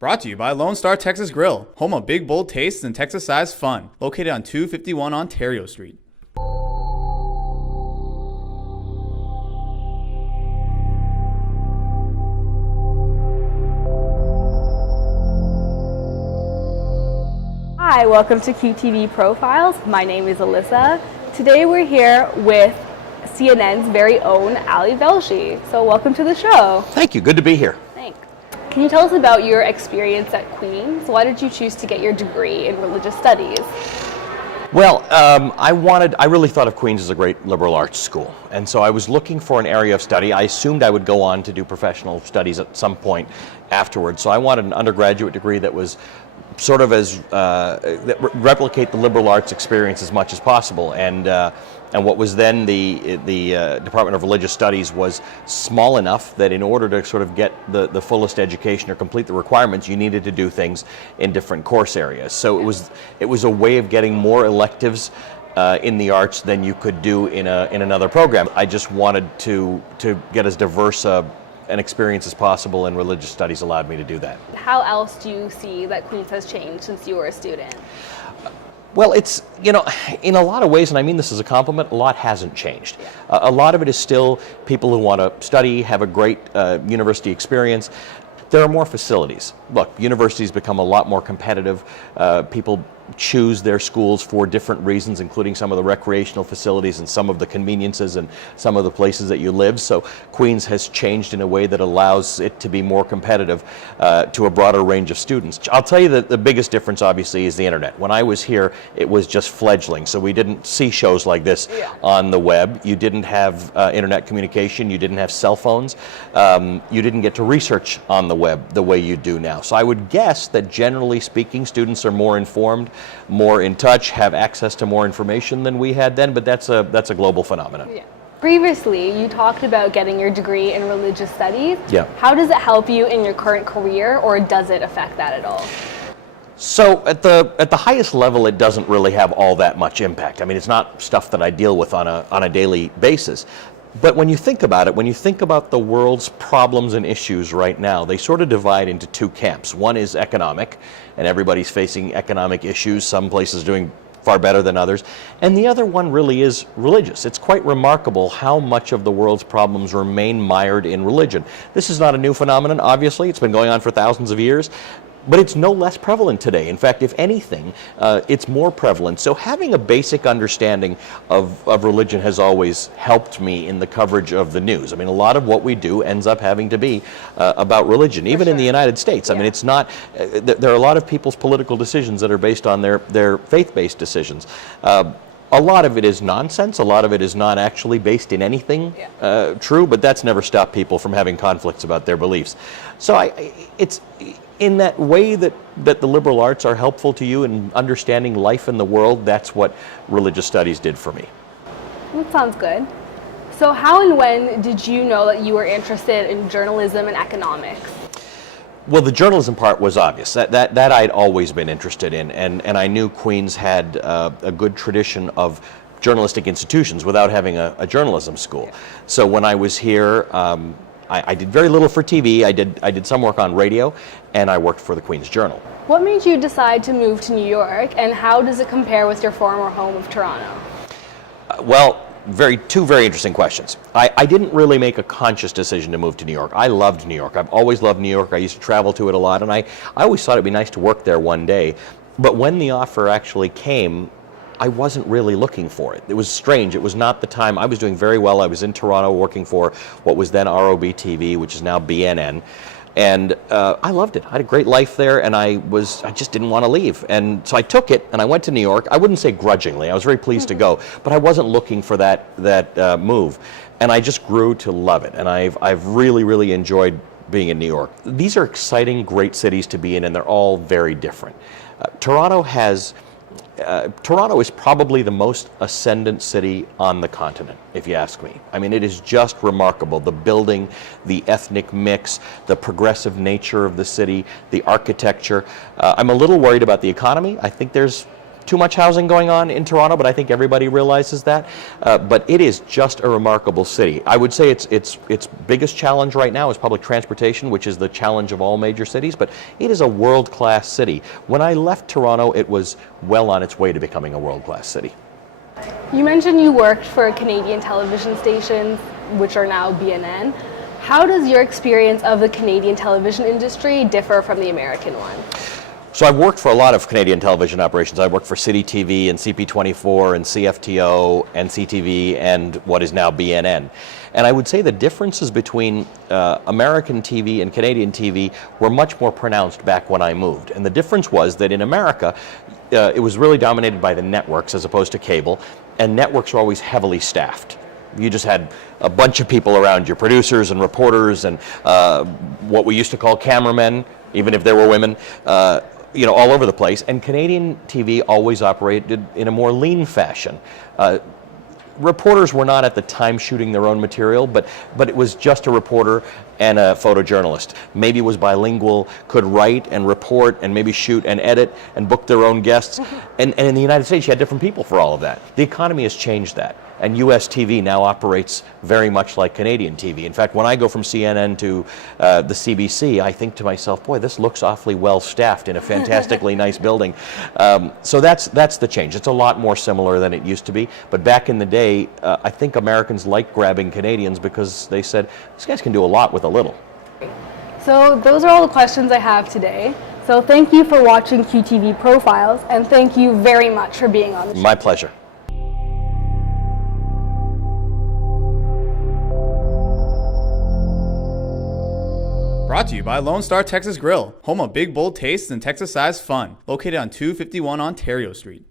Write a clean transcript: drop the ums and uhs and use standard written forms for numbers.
Brought to you by Lone Star Texas Grill, home of big, bold tastes and Texas-sized fun. Located on 251 Ontario Street. Hi, welcome to QTV Profiles. My name is Alyssa. Today we're here with CNN's very own Ali Velshi. So welcome to the show. Thank you. Good to be here. Thanks. Can you tell us about your experience at Queen's? Why did you choose to get your degree in religious studies? Well, I really thought of Queen's as a great liberal arts school. And so I was looking for an area of study. I assumed I would go on to do professional studies at some point afterwards. So I wanted an undergraduate degree that was sort of that replicate the liberal arts experience as much as possible. And what was then the Department of Religious Studies was small enough that in order to sort of get the fullest education or complete the requirements, you needed to do things in different course areas. So it was a way of getting more electives in the arts than you could do in another program. I just wanted to get as diverse an experience as possible, and religious studies allowed me to do that. How else do you see that Queen's has changed since you were a student? Well, it's, in a lot of ways, and I mean this as a compliment, a lot hasn't changed. A lot of it is still people who want to study, have a great university experience. There are more facilities. Look, universities become a lot more competitive. People choose their schools for different reasons, including some of the recreational facilities and some of the conveniences and some of the places that you live. So Queen's has changed in a way that allows it to be more competitive to a broader range of students. I'll tell you that the biggest difference, obviously, is the internet. When I was here, it was just fledgling, so we didn't see shows like this on the web. You didn't have internet communication. You didn't have cell phones. You didn't get to research on the web the way you do now. So I would guess that generally speaking, students are more informed, more in touch, have access to more information than we had then, but that's a global phenomenon. Yeah. Previously, you talked about getting your degree in religious studies. Yeah. How does it help you in your current career, or does it affect that at all? So at the highest level, it doesn't really have all that much impact. I mean, it's not stuff that I deal with on a daily basis. But when you think about it, when you think about the world's problems and issues right now, they sort of divide into two camps. One is economic, and everybody's facing economic issues. Some places are doing far better than others. And the other one really is religious. It's quite remarkable how much of the world's problems remain mired in religion. This is not a new phenomenon, obviously. It's been going on for thousands of years. But it's no less prevalent today. In fact, if anything, it's more prevalent. So having a basic understanding of religion has always helped me in the coverage of the news. I mean, a lot of what we do ends up having to be about religion, even in the United States. I mean, it's not, there are a lot of people's political decisions that are based on their faith-based decisions. A lot of it is nonsense. A lot of it is not actually based in anything true, but that's never stopped people from having conflicts about their beliefs. So it's in that way that the liberal arts are helpful to you in understanding life in the world. That's what religious studies did for me. That sounds good. So how and when did you know that you were interested in journalism and economics? Well, the journalism part was obvious. That I'd always been interested in, and I knew Queen's had a good tradition of journalistic institutions without having a journalism school. So when I was here, I did very little for TV. I did some work on radio, and I worked for the Queen's Journal. What made you decide to move to New York, and how does it compare with your former home of Toronto? Well, two very interesting questions. I didn't really make a conscious decision to move to New York. I loved New York. I've always loved New York. I used to travel to it a lot, and I always thought it'd be nice to work there one day. But when the offer actually came, I wasn't really looking for it. It was strange. It was not the time. I was doing very well. I was in Toronto working for what was then ROB-TV, which is now BNN. And I loved it. I had a great life there, and I just didn't want to leave. And so I took it, and I went to New York. I wouldn't say grudgingly. I was very pleased to go, but I wasn't looking for that move. And I just grew to love it. And I've really, really enjoyed being in New York. These are exciting, great cities to be in, and they're all very different. Toronto is probably the most ascendant city on the continent, if you ask me. I mean, it is just remarkable. The building, the ethnic mix, the progressive nature of the city, the architecture. I'm a little worried about the economy. I think there's too much housing going on in Toronto, but I think everybody realizes that. But it is just a remarkable city. I would say its biggest challenge right now is public transportation, which is the challenge of all major cities, but it is a world-class city. When I left Toronto, it was well on its way to becoming a world-class city. You mentioned you worked for Canadian television stations, which are now BNN. How does your experience of the Canadian television industry differ from the American one? So I've worked for a lot of Canadian television operations. I worked for City TV and CP24 and CFTO and CTV and what is now BNN. And I would say the differences between American TV and Canadian TV were much more pronounced back when I moved. And the difference was that in America, it was really dominated by the networks as opposed to cable, and networks were always heavily staffed. You just had a bunch of people around you, producers and reporters and what we used to call cameramen, even if there were women, all over the place. And Canadian TV always operated in a more lean fashion. Reporters were not at the time shooting their own material, but it was just a reporter and a photojournalist. Maybe was bilingual, could write and report and maybe shoot and edit and book their own guests. And in the United States, you had different people for all of that. The economy has changed that. And US TV now operates very much like Canadian TV. In fact, when I go from CNN to the CBC, I think to myself, boy, this looks awfully well staffed in a fantastically nice building. So that's the change. It's a lot more similar than it used to be. But back in the day, I think Americans liked grabbing Canadians because they said, these guys can do a lot with a little. So those are all the questions I have today. So thank you for watching QTV Profiles, and thank you very much for being on the show. My pleasure. Brought to you by Lone Star Texas Grill, home of big bold tastes and Texas-sized fun, located on 251 Ontario Street.